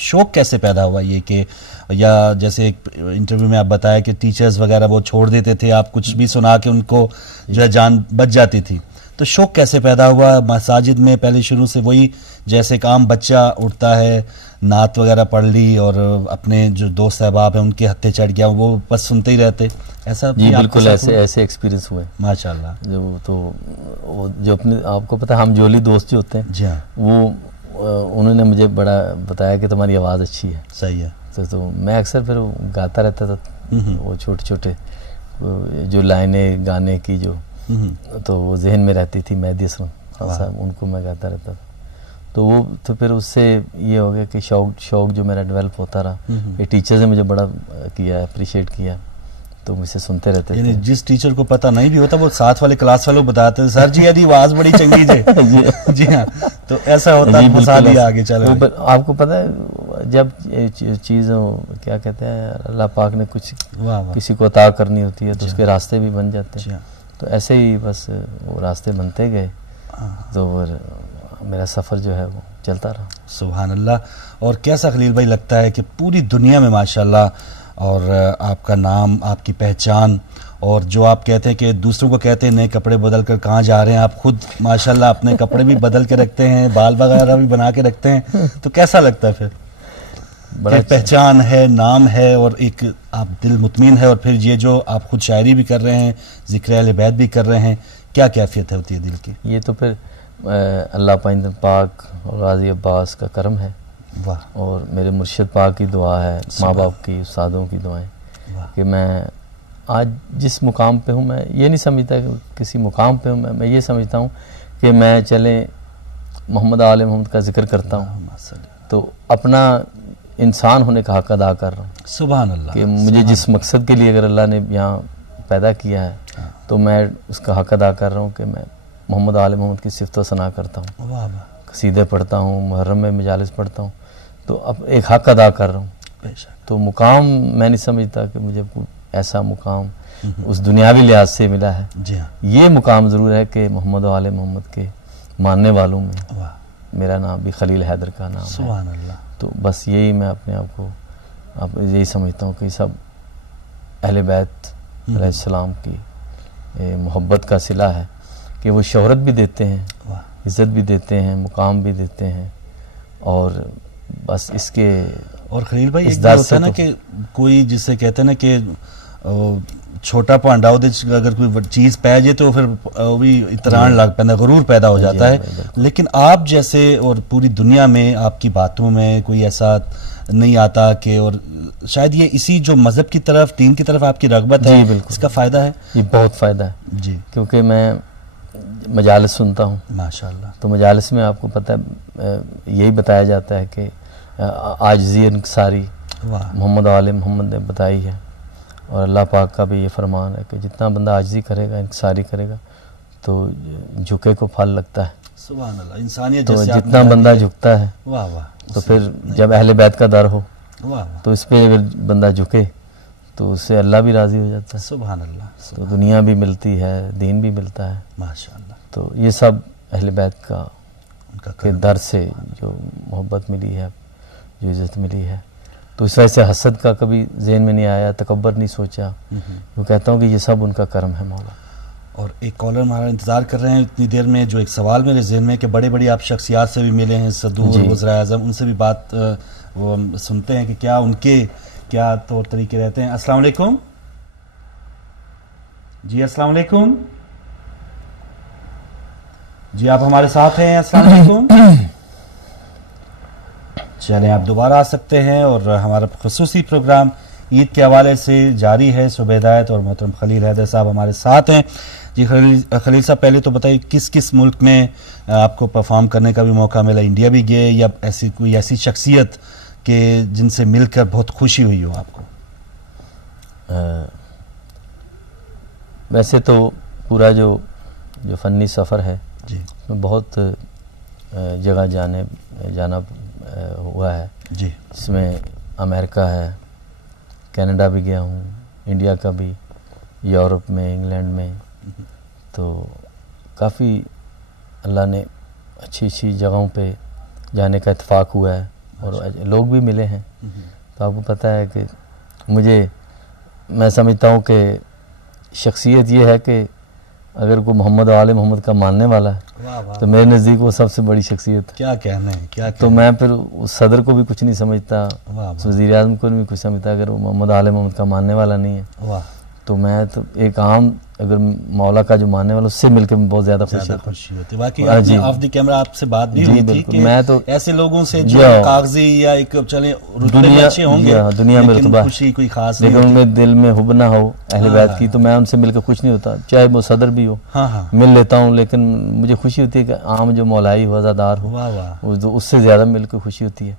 شوق کیسے پیدا ہوا یہ کہ, یا جیسے ایک انٹرویو میں آپ بتایا کہ ٹیچرز وغیرہ وہ چھوڑ دیتے تھے, آپ کچھ بھی سنا کے ان کو جو ہے جان بچ جاتی تھی, تو شوق کیسے پیدا ہوا؟ مساجد میں پہلے شروع سے وہی جیسے ایک عام بچہ اٹھتا ہے, نعت وغیرہ پڑھ لی اور اپنے جو دوست احباب ہیں ان کے ہتھے چڑھ گیا, وہ بس سنتے ہی رہتے, ایسا؟ جی بالکل ایسے ایکسپیرینس ہوئے ماشاءاللہ. جو اپنے آپ کو پتہ, ہم جولی دوست جو ہوتے ہیں, جی ہاں, وہ انہوں نے مجھے بڑا بتایا کہ تمہاری آواز اچھی ہے. صحیح ہے. تو میں اکثر پھر گاتا رہتا تھا, وہ چھوٹے چھوٹے جو لائنیں گانے کی جو تو وہ ذہن میں رہتی تھی, مہدی اسلم صاحب, ان کو میں گاتا رہتا تھا. تو وہ تو پھر اس سے یہ ہو گیا کہ شوق جو میرا ڈیولپ ہوتا رہا. یہ ٹیچرز نے مجھے بڑا کیا, اپریشیٹ کیا, تو مجھ سے سنتے رہتے تھے. جس ٹیچر کو پتہ نہیں بھی ہوتا وہ ساتھ والے کلاس والوں بتاتے سر جی یعنی آواز بڑی چنگی جی. جی ہاں, تو ایسا ہوتا ہے. آگے چلو. آپ کو پتہ ہے جب چیز کیا کہتے ہیں, اللہ پاک نے کچھ کسی کو عطا کرنی ہوتی ہے تو اس کے راستے بھی بن جاتے ہیں. تو ایسے ہی بس وہ راستے بنتے گئے, تو میرا سفر جو ہے وہ چلتا رہا. سبحان اللہ. اور کیسا خلیل بھائی لگتا ہے کہ پوری دنیا میں ماشاءاللہ, اور آپ کا نام, آپ کی پہچان, اور جو آپ کہتے ہیں کہ دوسروں کو کہتے ہیں نئے کپڑے بدل کر کہاں جا رہے ہیں, آپ خود ماشاءاللہ اپنے کپڑے بھی بدل کے رکھتے ہیں, بال وغیرہ بھی بنا کے رکھتے ہیں, تو کیسا لگتا ہے پھر؟ بڑا پہچان ہے, نام ہے, اور ایک آپ دل مطمئن ہے, اور پھر یہ جو آپ خود شاعری بھی کر رہے ہیں, ذکر اہل بیت بھی کر رہے ہیں, کیا کیفیت ہوتی ہے دل کی؟ یہ تو پھر اللہ پاک اور غازی عباس کا کرم ہے, اور میرے مرشد پاک کی دعا ہے, ماں باپ کی, استادوں کی دعائیں, کہ میں آج جس مقام پہ ہوں, میں یہ نہیں سمجھتا کہ کسی مقام پہ ہوں, میں یہ سمجھتا ہوں کہ میں چلیں محمد آل محمد کا ذکر کرتا ہوں, تو اپنا انسان ہونے کا حق ادا کر رہا ہوں. سبحان اللہ. کہ مجھے جس مقصد کے لیے اگر اللہ نے یہاں پیدا کیا ہے, تو میں اس کا حق ادا کر رہا ہوں کہ میں محمد آل محمد کی صفت و ثنا کرتا ہوں, قصیدے پڑھتا ہوں, محرم میں مجالس پڑھتا ہوں, تو اب ایک حق ادا کر رہا ہوں. تو مقام میں نہیں سمجھتا کہ مجھے کوئی ایسا مقام اس دنیاوی لحاظ سے ملا ہے. یہ مقام ضرور ہے کہ محمد آل محمد کے ماننے والوں میں میرا نام بھی خلیل حیدر کا نام ہے. سبحان اللہ. تو بس یہی میں اپنے آپ کو یہی سمجھتا ہوں کہ سب اہل بیت علیہ السلام کی محبت کا صلہ ہے کہ وہ شہرت بھی دیتے ہیں, عزت بھی دیتے ہیں, مقام بھی دیتے ہیں, اور بس اس کے اور خلیل بھائی ایک بات ہوتا ہے نا کہ کوئی جسے کہتے ہیں نا کہ چھوٹا پانڈا اگر کوئی چیز پی جائے تو پھر بھی اتران لگ پہ غرور پیدا ہو جاتا ہے، لیکن آپ جیسے اور پوری دنیا میں آپ کی باتوں میں کوئی ایسا نہیں آتا کہ، اور شاید یہ اسی جو مذہب کی طرف دین کی طرف آپ کی رغبت ہے اس کا فائدہ ہے؟ یہ بہت فائدہ ہے جی، کیونکہ میں مجالس سنتا ہوں ماشاءاللہ، تو مجالس میں آپ کو پتہ ہے یہی بتایا جاتا ہے کہ عاجزی انکساری محمد آل محمد نے بتائی ہے، اور اللہ پاک کا بھی یہ فرمان ہے کہ جتنا بندہ عاجزی کرے گا انکساری کرے گا تو جھکے کو پھل لگتا ہے. سبحان اللہ. انسانیت تو جتنا بندہ جھکتا ہے تو پھر جب اہل بیت کا در ہو تو اس پہ اگر بندہ جھکے تو اس سے اللہ بھی راضی ہو جاتا ہے. سبحان اللہ. تو دنیا بھی ملتی ہے، دین بھی ملتا ہے ماشاءاللہ. تو یہ سب اہل بیت کا کے در سے جو محبت ملی ہے، جو عزت ملی ہے، تو اس وجہ سے حسد کا کبھی ذہن میں نہیں آیا، تکبر نہیں سوچا. وہ کہتا ہوں کہ یہ سب ان کا کرم ہے مولا. اور ایک کالر ہمارا انتظار کر رہے ہیں اتنی دیر میں، جو ایک سوال میرے ذہن میں کہ بڑے بڑی آپ شخصیات سے بھی ملے ہیں، صدور وزراء اعظم، ان سے بھی بات وہ سنتے ہیں کہ کیا ان کے کیا طور طریقے رہتے ہیں. السلام علیکم. جی السلام علیکم. جی آپ ہمارے ساتھ ہیں. السلام علیکم. چلیں آپ دوبارہ آ سکتے ہیں، اور ہمارا خصوصی پروگرام عید کے حوالے سے جاری ہے. صبح ہدایت اور محترم خلیل حیدر صاحب ہمارے ساتھ ہیں. جی خلیل صاحب، پہلے تو بتائیے کس کس ملک میں آپ کو پرفارم کرنے کا بھی موقع ملا؟ انڈیا بھی گئے یا ایسی کوئی ایسی شخصیت کہ جن سے مل کر بہت خوشی ہوئی ہو آپ کو؟ ویسے تو پورا جو فنی سفر ہے جی میں بہت جگہ جانا ہوا ہے جی، اس میں امریکہ ہے، کینیڈا بھی گیا ہوں، انڈیا کا بھی، یورپ میں، انگلینڈ میں. تو کافی اللہ نے اچھی اچھی جگہوں پہ جانے کا اتفاق ہوا ہے، اور لوگ بھی ملے ہیں. تو آپ کو پتہ ہے کہ میں سمجھتا ہوں کہ شخصیت یہ ہے کہ اگر کوئی محمد آل محمد کا ماننے والا ہے تو میرے نزدیک وہ سب سے بڑی شخصیت. کیا کہنا ہے، کیا تو میں پھر اس صدر کو بھی کچھ نہیں سمجھتا، وزیر اعظم کو بھی کچھ سمجھتا اگر وہ محمد آل محمد کا ماننے والا نہیں ہے. تو میں تو ایک عام اگر مولا کا جو ماننے والا اس سے مل کے بہت زیادہ خوشی ہوتی ہے. واقعی آف دی کیمرہ آپ سے بات بھی ہوئی تھی کہ میں تو ایسے لوگوں سے جو کاغذی یا ایک چلیں رتبے اچھے ہوں گے دنیا میں رتبہ خوشی کوئی خاص لیکن ان میں دل میں حب نہ ہو اہل بیت کی، تو میں ان سے مل کے خوش نہیں ہوتا، چاہے وہ صدر بھی ہو مل لیتا ہوں. لیکن مجھے خوشی ہوتی ہے کہ عام جو مولائی ہو، عزادار ہو، اس سے زیادہ مل کے خوشی ہوتی ہے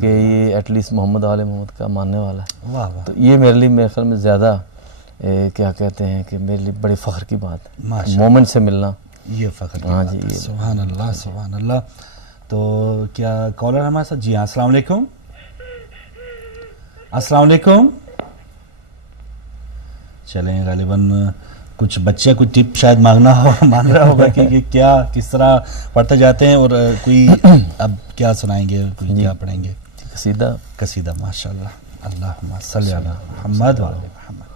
کہ یہ ایٹ لیسٹ محمد آل محمد کا ماننے والا ہے. تو یہ میرے لیے میرے خیال میں زیادہ کیا کہتے ہیں کہ میرے لیے بڑے فخر کی بات ہے، مومن سے ملنا یہ فخر. ہاں جی، سبحان اللہ سبحان اللہ. تو کیا کالر ہمارے ساتھ؟ جی ہاں السلام علیکم. السلام علیکم. چلیں غالباً کچھ بچے کچھ ٹپ شاید مانگ رہا ہوگا کہ کیا کس طرح پڑھتے جاتے ہیں، اور کوئی اب کیا سنائیں گے، کوئی کیا پڑھیں گے؟ قصیدہ ماشاءاللہ. اللہم صلی علی محمد وعلی محمد.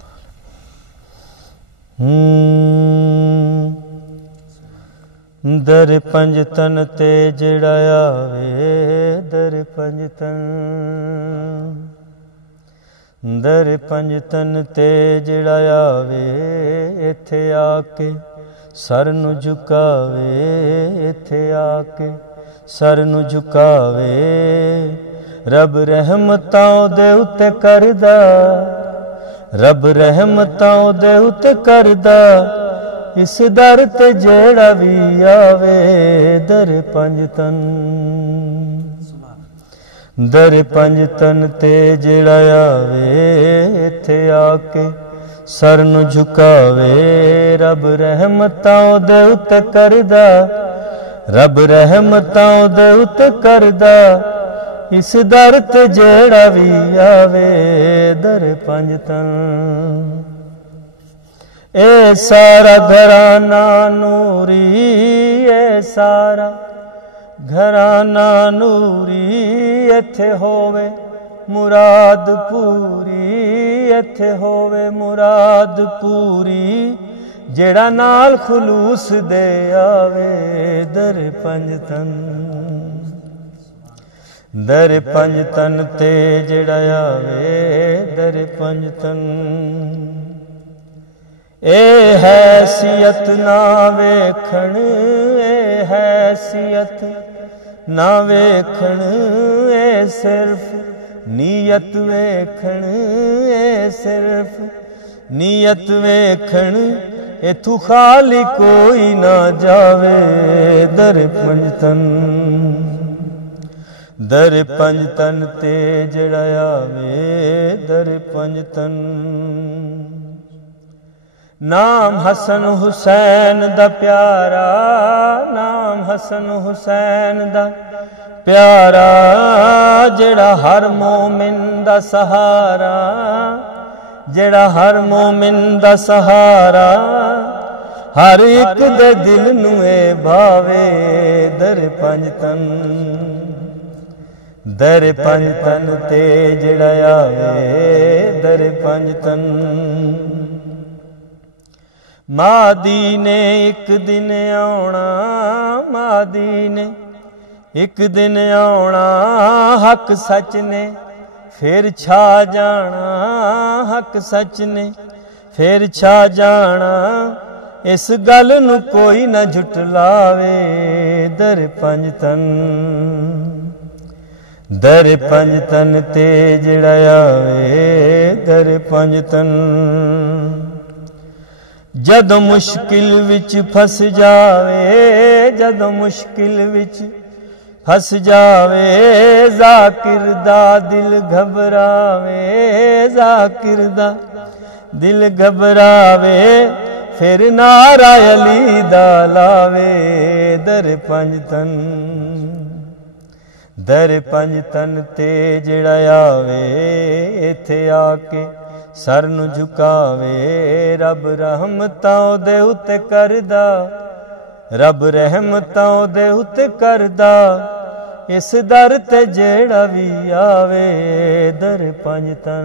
در پنجتن تے جڑا آوے، در پنجتن، در پنجتن تے جڑا آوے، ایتھے آ کے سر نو جھکاوے، ایتھے آ کے سر نو جھکاوے. رب رحمتاں دے اُتے کردا، رب رحمتاں دے اُتے کردا، اس در تے جیڑا بھی آوے. در پنجتن، در پنجتن تے جیڑا آوے، ایتھے آ کے سر نو جھکاوے. رب رحمتاں دے اُتے کردا، رب رحمتاں دے اُتے کردا، اس در تے جیڑا بھی آوے. در پنجتن. اے سارا گھرانہ نوری، اے سارا گھرانہ نوری، ایتھے ہووے مراد پوری، ایتھے ہووے مراد پوری، جیڑا نال خلوص دے آوے. در پنجتن. در ਪੰਜ ਤਨ ਤੇ ਜਿਹੜਾ ਆਵੇ ਦਰ ਪੰਜ ਤਨ ਇਹ ਹੈਸੀਅਤ ਨਾ ਵੇਖਣ ਇਹ ਹੈਸੀਅਤ ਨਾ ਵੇਖਣ ਇਹ ਸਿਰਫ ਨੀਅਤ ਵੇਖਣ ਇਹ ਸਿਰਫ ਨੀਅਤ ਵੇਖਣ ਇਥੋਂ ਖਾਲੀ ਕੋਈ ਨਾ ਜਾਵੇ ਦਰ ਪੰਜ ਤਨ ਦਰ ਪੰਜ ਤਨ ਤੇ ਜਿਹੜਾ ਆਵੇ ਦਰ ਪੰਜ ਤਨ ਨਾਮ ਹਸਨ ਹੁਸੈਨ ਦਾ ਪਿਆਰਾ ਨਾਮ ਹਸਨ ਹੁਸੈਨ ਦਾ ਪਿਆਰਾ ਜਿਹੜਾ ਹਰ ਮੂਮਿਨ ਦਾ ਸਹਾਰਾ ਜਿਹੜਾ ਹਰ ਮੂਮਿਨ ਦਾ ਸਹਾਰਾ ਹਰ ਇੱਕ ਦੇ ਦਿਲ ਨੂੰ ਇਹ ਭਾਵੇ ਦਰ ਪੰਜ ਤਨ ਦਰ ਪੰਜ ਤਨ ਤੇ ਜਿਹੜਾ ਆਵੇ ਦਰ ਪੰਜ ਤਨ ਮਾਦੀ ਨੇ ਇੱਕ ਦਿਨ ਆਉਣਾ ਮਾਦੀ ਨੇ ਇੱਕ ਦਿਨ ਆਉਣਾ ਹੱਕ ਸੱਚ ਨੇ ਫਿਰ ਛਾ ਜਾਣਾ ਹੱਕ ਸੱਚ ਨੇ ਫਿਰ ਛਾ ਜਾਣਾ ਇਸ ਗੱਲ ਨੂੰ ਕੋਈ ਨਾ ਝੁਟਲਾਵੇ ਦਰ ਪੰਜ ਤਨ ਦਰ ਪੰਜ ਤਨ ਤੇ ਜਿਹੜਾ ਆਵੇ ਦਰ ਪੰਜ ਤਨ ਜਦੋਂ ਮੁਸ਼ਕਿਲ ਵਿੱਚ ਫਸ ਜਾਵੇ ਜਦੋਂ ਮੁਸ਼ਕਿਲ ਵਿੱਚ ਫਸ ਜਾਵੇ ਜ਼ਾਕਿਰ ਦਾ ਦਿਲ ਘਬਰਾਵੇ ਜ਼ਾਕਿਰ ਦਾ ਦਿਲ ਘਬਰਾਵੇ ਫਿਰ ਨਾਰਾ ਅਲੀ ਦਾ ਲਾਵੇ ਦਰ ਪੰਜ ਤਨ ਦਰ ਪੰਜ ਤਨ ਤੇ ਜਿਹੜਾ ਆਵੇ ਇੱਥੇ ਆ ਕੇ ਸਰ ਨੂੰ ਝੁਕਾਵੇ ਰੱਬ ਰਹਿਮਤਾਂ ਉਹਦੇ ਉੱਤੇ ਕਰਦਾ ਰੱਬ ਰਹਿਮਤਾਂ ਉਹਦੇ ਉੱਤੇ ਕਰਦਾ ਇਸ ਦਰ ਤੇ ਜਿਹੜਾ ਵੀ ਆਵੇ ਦਰ ਪੰਜ ਤਨ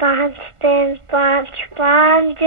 5 3 5 5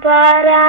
12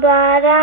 12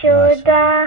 14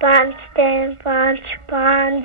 5 3 5 5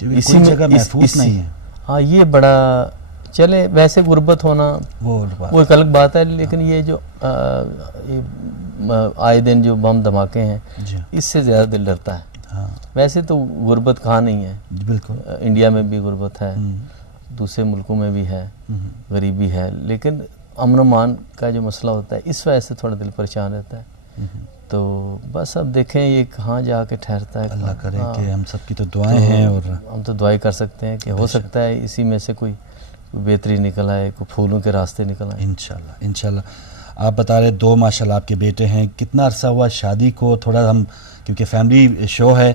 اسی جگہ محفوظ نہیں ہے. ہاں یہ بڑا چلے ویسے غربت ہونا وہ ایک الگ بات ہے، لیکن یہ جو آئے دن جو بم دھماکے ہیں اس سے زیادہ دل ڈرتا ہے. ویسے تو غربت کہاں نہیں ہے، بالکل انڈیا میں بھی غربت ہے، دوسرے ملکوں میں بھی ہے، غریبی ہے، لیکن امن و امان کا جو مسئلہ ہوتا ہے اس وجہ سے تھوڑا دل پریشان رہتا ہے. تو بس اب دیکھیں یہ کہاں جا کے ٹھہرتا ہے. اللہ کرے کہ ہم سب کی تو دعائیں ہیں، اور ہم تو دعائیں کر سکتے ہیں کہ ہو سکتا ہے اسی میں سے کوئی بہتری نکل آئے، کوئی پھولوں کے راستے نکل آئے انشاءاللہ. انشاءاللہ. آپ بتا رہے 2 ماشاءاللہ آپ کے بیٹے ہیں، کتنا عرصہ ہوا شادی کو؟ تھوڑا ہم کیونکہ فیملی شو ہے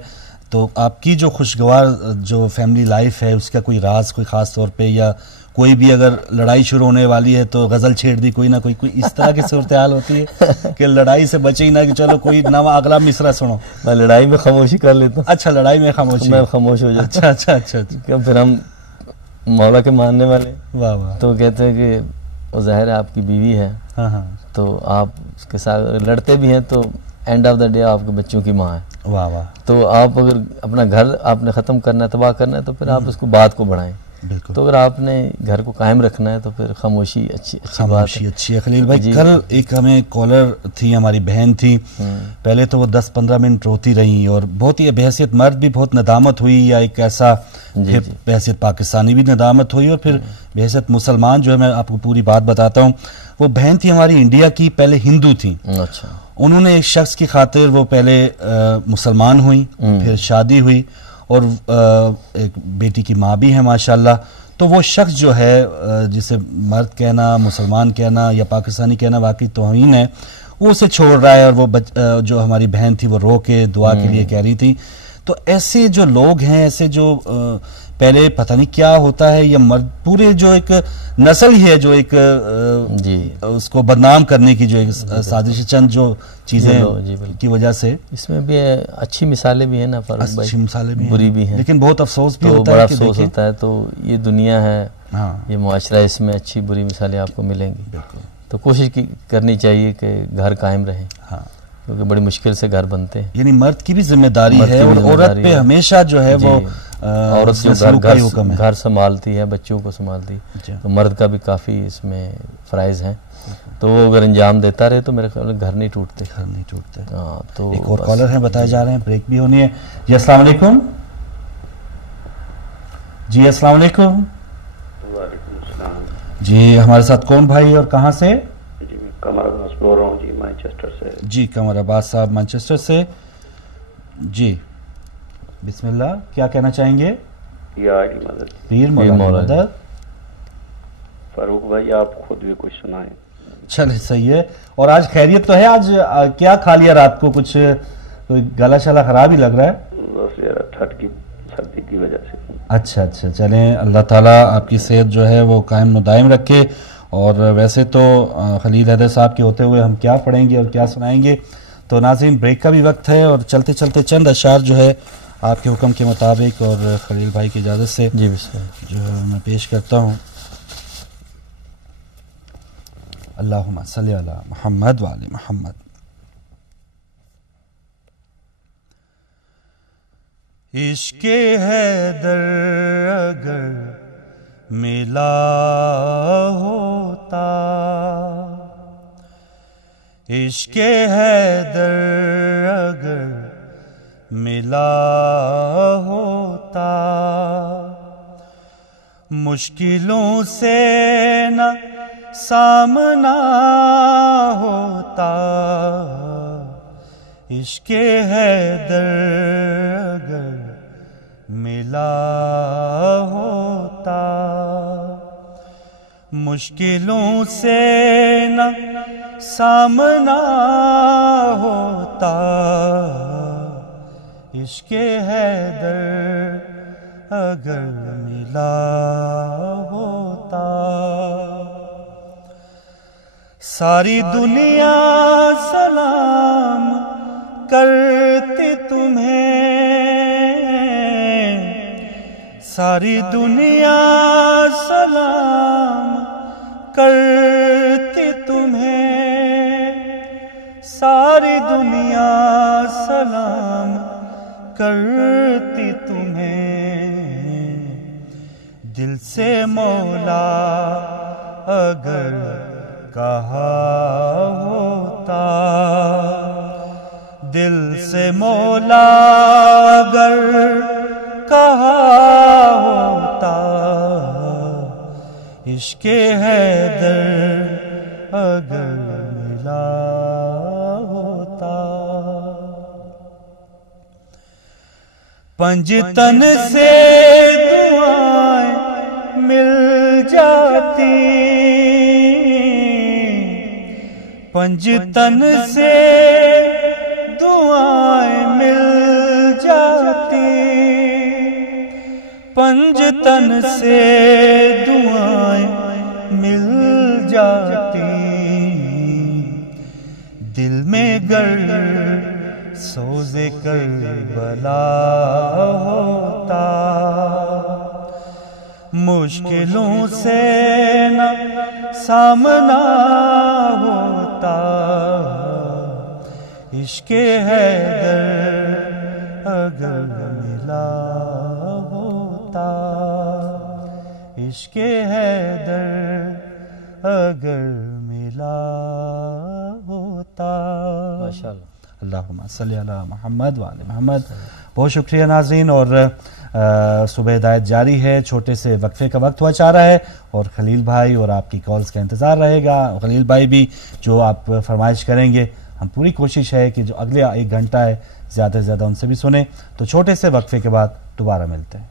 تو آپ کی جو خوشگوار جو فیملی لائف ہے اس کا کوئی راز کوئی خاص طور پہ، یا کوئی بھی اگر لڑائی شروع ہونے والی ہے تو غزل چھیڑ دی کوئی نہ کوئی اس طرح کی صورتحال ہوتی ہے کہ لڑائی سے بچے ہی نہ کہ چلو کوئی نہ اگلا مصرع سنو؟ میں لڑائی میں خاموشی کر لیتا ہوں. اچھا لڑائی میں خاموشی، میں خاموش ہو جاتا. اچھا اچھا اچھا. پھر ہم مولا کے ماننے والے واہ واہ تو کہتے ہیں کہ وہ ظاہر ہے آپ کی بیوی ہے، تو آپ اس کے ساتھ لڑتے بھی ہیں تو اینڈ آف دا ڈے آپ کے بچوں کی ماں ہے. واہ واہ. تو آپ اگر اپنا گھر آپ نے ختم کرنا ہے، تباہ کرنا ہے، تو پھر آپ اس کو بات کو بڑھائیں. بالکل. تو اگر آپ نے گھر کو قائم رکھنا ہے تو پھر خاموشی اچھی بات ہے. اچھی ہے. خلیل بھائی کل ایک ہمیں کالر تھی، ہماری بہن تھی، پہلے تو وہ 10-15 منٹ روتی رہیں اور بہت ہی بحیثیت مرد بھی بہت ندامت ہوئی، یا ایک ایسا بحیثیت پاکستانی بھی ندامت ہوئی، اور پھر بحیثیت مسلمان جو ہے میں آپ کو پوری بات بتاتا ہوں. وہ بہن تھی ہماری انڈیا کی، پہلے ہندو تھی. اچھا. انہوں نے ایک شخص کی خاطر وہ پہلے مسلمان ہوئی، پھر شادی ہوئی، اور ایک بیٹی کی ماں بھی ہے ماشاءاللہ. تو وہ شخص جو ہے جسے مرد کہنا، مسلمان کہنا یا پاکستانی کہنا واقعی توہین ہے، وہ اسے چھوڑ رہا ہے. اور وہ جو ہماری بہن تھی وہ رو کے دعا کے لیے کہہ رہی تھی. تو ایسے جو لوگ ہیں، ایسے جو پہلے پتہ نہیں کیا ہوتا ہے، یا مرد پورے جو ایک نسل ہی ہے جو ایک اس کو بدنام کرنے کی جو ایک سازش، چند جو چیزیں کی وجہ سے. اس میں بھی اچھی مثالیں بھی ہیں نا فاروق بھائی، اچھی مثالیں بھی بری بھی ہیں، لیکن بہت افسوس بھی ہوتا ہے. بڑا افسوس ہوتا ہے. تو یہ دنیا ہے، یہ معاشرہ، اس میں اچھی بری مثالیں آپ کو ملیں گی. بالکل. تو کوشش کرنی چاہیے کہ گھر قائم رہے، کیونکہ بڑی مشکل سے گھر بنتے ہیں. یعنی مرد کی بھی ذمہ داری ہے، اور عورت پہ ہمیشہ جو ہے وہ عورت جو گھر سنبھالتی ہے، بچوں کو سنبھالتی ہے، تو مرد کا بھی کافی اس میں فرائض ہیں. تو وہ اگر انجام دیتا رہے تو میرے خیال میں گھر نہیں ٹوٹتے. ہاں. تو ایک اور کالر ہیں بتائے جا رہے ہیں، بریک بھی ہونی ہے. جی السلام علیکم. جی السلام علیکم. وعلیکم السلام. جی ہمارے ساتھ کون بھائی اور کہاں سے؟ جی میں قمر عباس بول رہا ہوں جی، مانچسٹر سے. جی قمر عباس صاحب مانچسٹر سے. جی بسم اللہ، کیا کہنا چاہیں گے؟ یا علی مدد. پیر مولا مدد. فاروق بھائی آپ خود بھی کچھ سنائیں. چلے صحیح ہے. اور آج خیریت تو ہے؟ آج کیا کھا لیا رات کو؟ کچھ کوئی گلا شلا خراب ہی لگ رہا ہے. بس یار ٹھنڈ کی سردی کی وجہ سے. اچھا اچھا. چلیں اللہ تعالیٰ آپ کی صحت جو ہے وہ قائم و دائم رکھے. اور ویسے تو خلیل حیدر صاحب کے ہوتے ہوئے ہم کیا پڑھیں گے اور کیا سنائیں گے. تو ناظرین بریک کا بھی وقت ہے، اور چلتے چلتے چند اشعار جو ہے آپ کے حکم کے مطابق اور خلیل بھائی کی اجازت سے جی بسم اللہ جو میں پیش کرتا ہوں. اللہم صلی علی محمد وعلی محمد. عشق حیدر اگر ملا ہوتا، عشق حیدر اگر ملا ہوتا، مشکلوں سے نہ سامنا ہوتا، عشق حیدر اگر ملا ہوتا، مشکلوں سے نہ سامنا ہوتا، عشق حیدر اگر ملا ہوتا. ساری دنیا سلام کرتی تمہیں، ساری دنیا سلام کرتی تمہیں، ساری دنیا سلام کرتی تمہیں، دل سے مولا اگر کہا ہوتا، دل سے مولا اگر کہا ہوتا، عشق حیدر اگر ملا ہوتا، پنجتن سے دعائیں مل جاتی، پنجتن سے دعائیں مل جاتی، پنجتن سے دعائیں مل جاتی، دل میں گر سوز کربلا ہوتا، مشکلوں سے نہ سامنا ہوتا، عشق حیدر اگر ملا ہوتا، عشق حیدر اگر ملا ہوتا۔ ماشاءاللہ، اللہم صلی علی محمد وعلی محمد۔ بہت شکریہ ناظرین، اور صبح ہدایت جاری ہے، چھوٹے سے وقفے کا وقت ہوا چاہ رہا ہے اور خلیل بھائی اور آپ کی کالز کا انتظار رہے گا۔ خلیل بھائی بھی جو آپ فرمائش کریں گے، ہم پوری کوشش ہے کہ جو اگلے 1 گھنٹہ ہے زیادہ سے زیادہ ان سے بھی سنیں۔ تو چھوٹے سے وقفے کے بعد دوبارہ ملتے ہیں۔